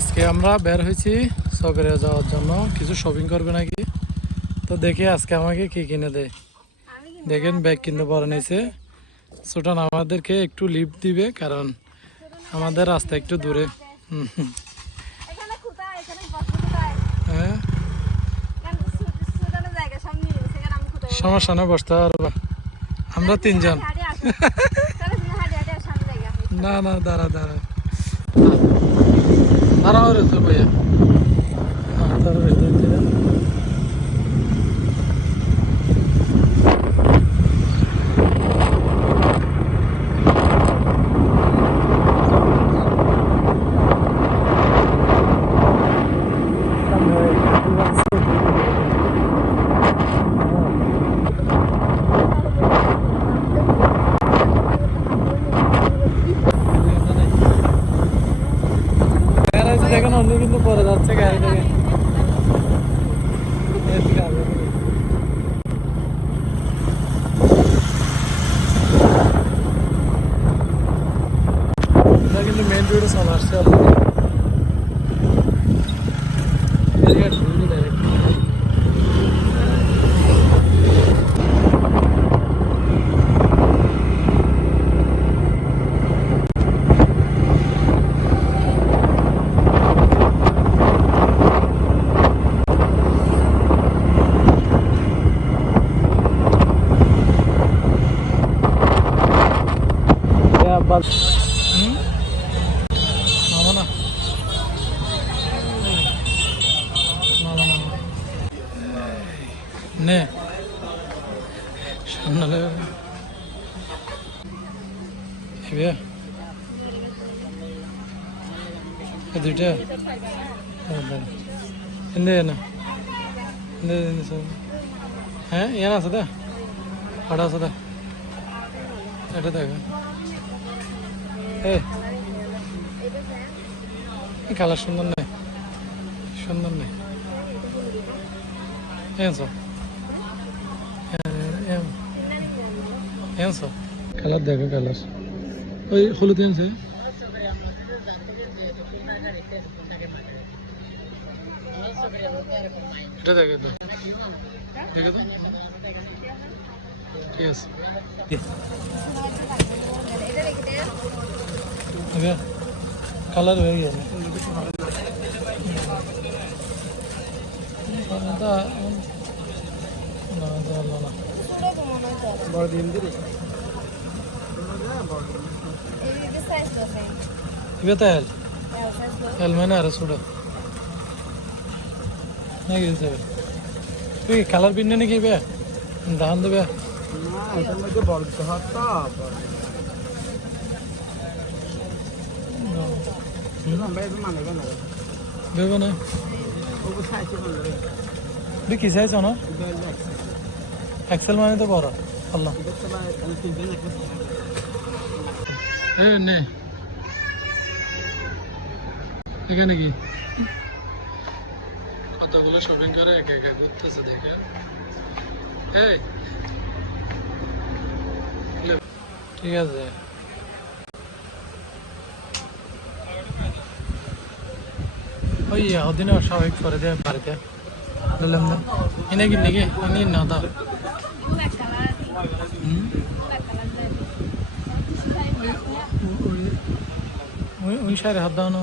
আজকে আমরা বের হয়েছি সকেরে যাওয়ার জন্য, কিছু শপিং করবে নাকি। তো দেখি আজকে আমাকে কি কিনে দেয়। দেখেন ব্যাগ কিনতে পারে নিয়েছে। সুটান আমাদেরকে একটু লিফট দিবে, কারণ আমাদের রাস্তা একটু দূরে। হ্যাঁ, সমস্যা নয়, বসতে পারবা। আমরা তিনজন। না না, দাঁড়া দাঁড়া দাঁড়াও রে তো ভাইয়া। তার ভেতর দিয়ে দেখেন অন্য কিন্তু পরে যাচ্ছে গাড়ি থেকে। কিন্তু মেন রোডে চলে আসছে মামা না, মামা না নে সামনে দুইটা না। হ্যাঁ ইয়ান আছে দা, কটা আছে দা, এটা দেখো। এই কালার সুন্দর নেই, সুন্দর নেই। কালার দেখো, কালার ওই হলুদ এনেছে। এটা দেখো, দেখো তো, ঠিক আছে। কালার হয়ে গেছে। তুই কালার পিন নাকি দান দেবে দেবে না। তুই কি চাইছ না? এক্সেল মানে তো বড় আল্লাহ। নে এখানে কি কতগুলো শপিং করে একা একা ঘুরতেছে দেখে। ঠিক আছে, ওই ওদিনে স্বাভাবিক করে দেয় বাড়িতে দিলাম না। এনে কি নাকি এনে না দা ওই সাইডে হাত দাও না,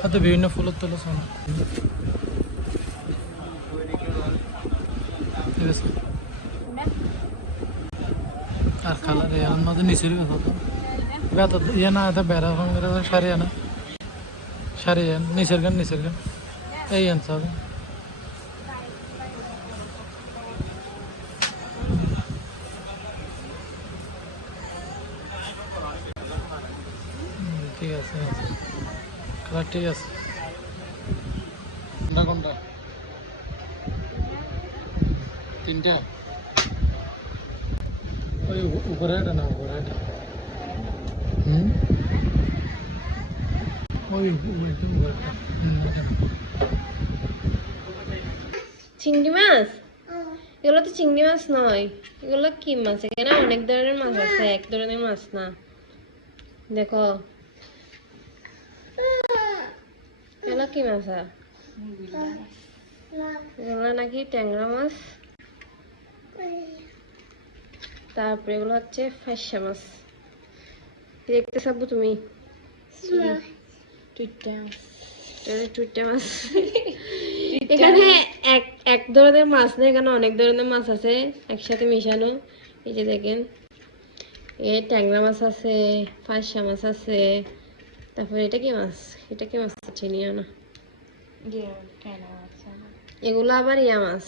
হাতে বিভিন্ন ফুলের তোলা শোনা। ঠিক আছে, আর কালার এর মধ্যে নিচের কথা তো ইয়ে না, এটা বেড়া সারি আনা, সারি আন নিচের গান এই আনতে হবে। ঠিক আছে, কালার ঠিক আছে। কোনটা? তিনটা ওই উপরে এটা না, উপরে এটা। ওই চিংড়ি মাছ? এগুলো তো চিংড়ি মাছ নয়, এগুলো কি মাছ? এখানে অনেক ধরনের মাছ আছে, এক ধরনের মাছ না। দেখো কি মাছ? এগুলো নাকি ট্যাংরা মাছ, তারপরে এগুলো হচ্ছে ফাইসা মাছ। দেখতে চাবো তুমি? টুইটা মাছ। এখানে এক ধরনের মাছ নেই, এখানে অনেক ধরনের মাছ আছে একসাথে মিশানো। এই যে দেখেন, ট্যাংরা মাছ আছে, ফাইসা মাছ আছে, তারপরে এটা কি মাছ? এটা কি মাছ চিনিও না। এগুলো আবার ইয়া মাছ,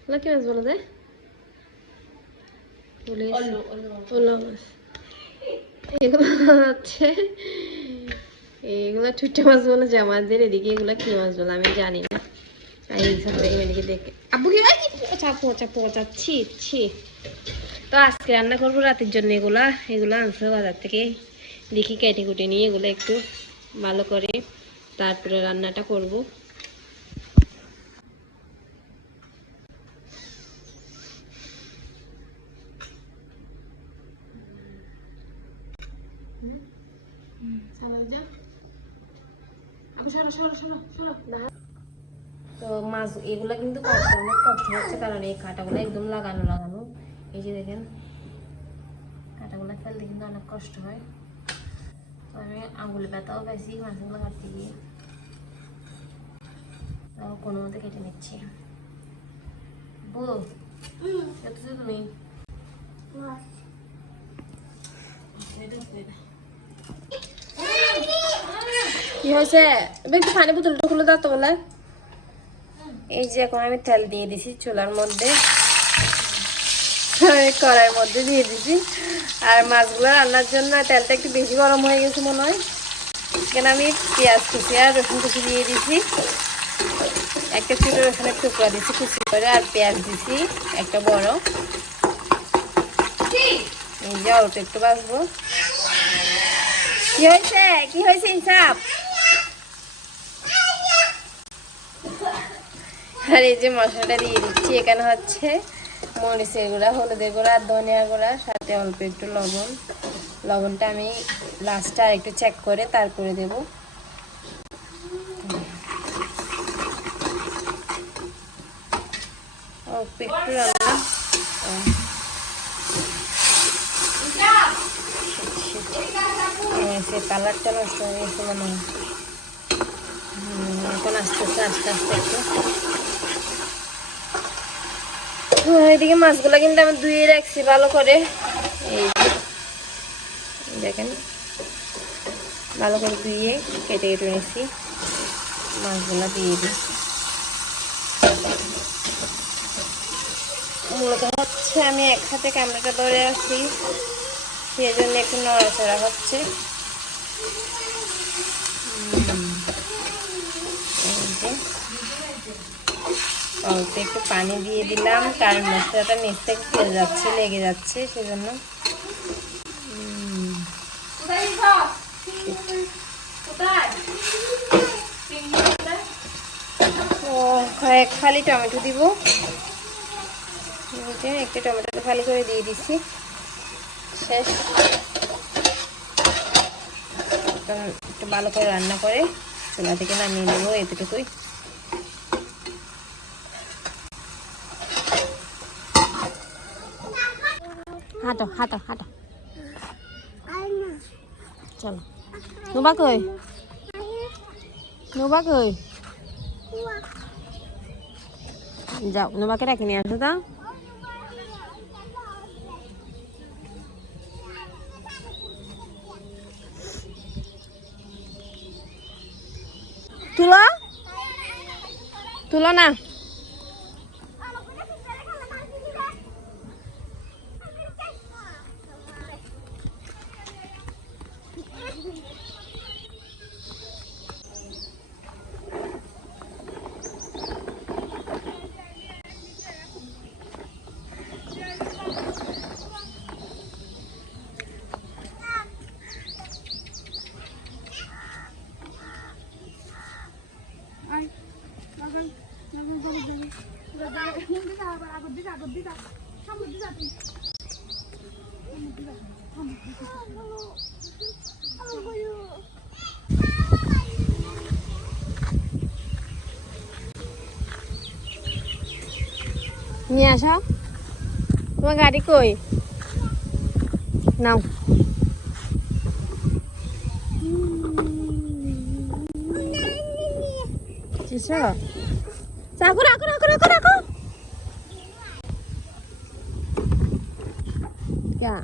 এগুলো কি মাছ বলো যে? ওলো মাছ। এগুলো হচ্ছে, এগুলো টুইটা মাছ বলে যে আমাদের এদিকে, এগুলো কি মাছ বলে আমি জানি না। দেখে আব্বু কি পচাচ্ছি ছি। তো আজকে রান্না করবো রাতের জন্য। এগুলো আনছে বাজার থেকে, দেখি কেটে কুটে নিয়ে এগুলো একটু ভালো করে তারপরে রান্নাটা করব। তো মাছ এগুলো কিন্তু কাটতে অনেক কষ্ট হচ্ছে, কারণ এই কাঁটাগুলো একদম লাগানো। এই যে দেখেন, কাঁটাগুলো ফেলতে কিন্তু অনেক কষ্ট হয়। তো আমি আঙুলে ব্যথাও পাইছি মাছগুলো কাটতে গিয়ে, তাও কোনো মতে কেটে নিচ্ছি। তুমি কি হয়েছে? একটু পানি বোতলটা খুলে দাও তো বলে। এই যে এখন আমি তেল দিয়ে দিছি চুলার মধ্যে, কড়াইয়ের মধ্যে দিয়ে দিছি। আর মাছগুলো রান্নার জন্য তেলটা একটু বেশি গরম হয়ে গেছে মনে হয়। এখানে আমি পেঁয়াজ কুচি আর রসুন কুচি দিয়ে দিছি, একটা ছোটো রসুনের টুকরা দিছি কুচি করে, আর পেঁয়াজ দিছি একটা বড়। এই যে অল্প একটু বাছবো। কি হয়েছে ইনসাফ? আর এই যে মশলাটা দিয়ে দিচ্ছি, এখানে হচ্ছে মরিচের গুঁড়া, হলুদের গুঁড়া আর ধনিয়ার গুঁড়া, সাথে অল্প একটু লবণ। লবণটা আমি লাস্টে আর একটু চেক করে তারপরে দেব। অল্প একটু রান্না, সে কালারটা নষ্ট হয়ে গেছে মনে হয়। এখন আস্তে আস্তে একটু। এদিকে মাছগুলো কিন্তু আমি ধুয়ে রাখছি ভালো করে। এই দেখেন, ভালো করে ধুয়ে কেটে নিয়েছি। মাছগুলো দিয়ে দিই। মূলত হচ্ছে আমি এক হাতে ক্যামেরাটা ধরে আছি, সেই জন্য একটু নড়াচড়া হচ্ছে। অল্প একটু পানি দিয়ে দিলাম, কারণ মশলাটা নিচ থেকে লেগে যাচ্ছে সেজন্য। কয়েক ফালি টমেটো দিব, একটা টমেটো ফালি করে দিয়ে দিচ্ছি। শেষ। একটু ভালো করে রান্না করে চুলা থেকে নামিয়ে নেবো, এতটুকুই। হাঁটো হাঁটো হাঁটো, চলো। নোবা কই? যাও, নোবাকে ডাকে নিয়ে আসো। তা তুলো না। নিয়ে আসো। তোমার গাড়ি কই? নাও। রাখো রাখো রাখো রাখো রাখো। क्या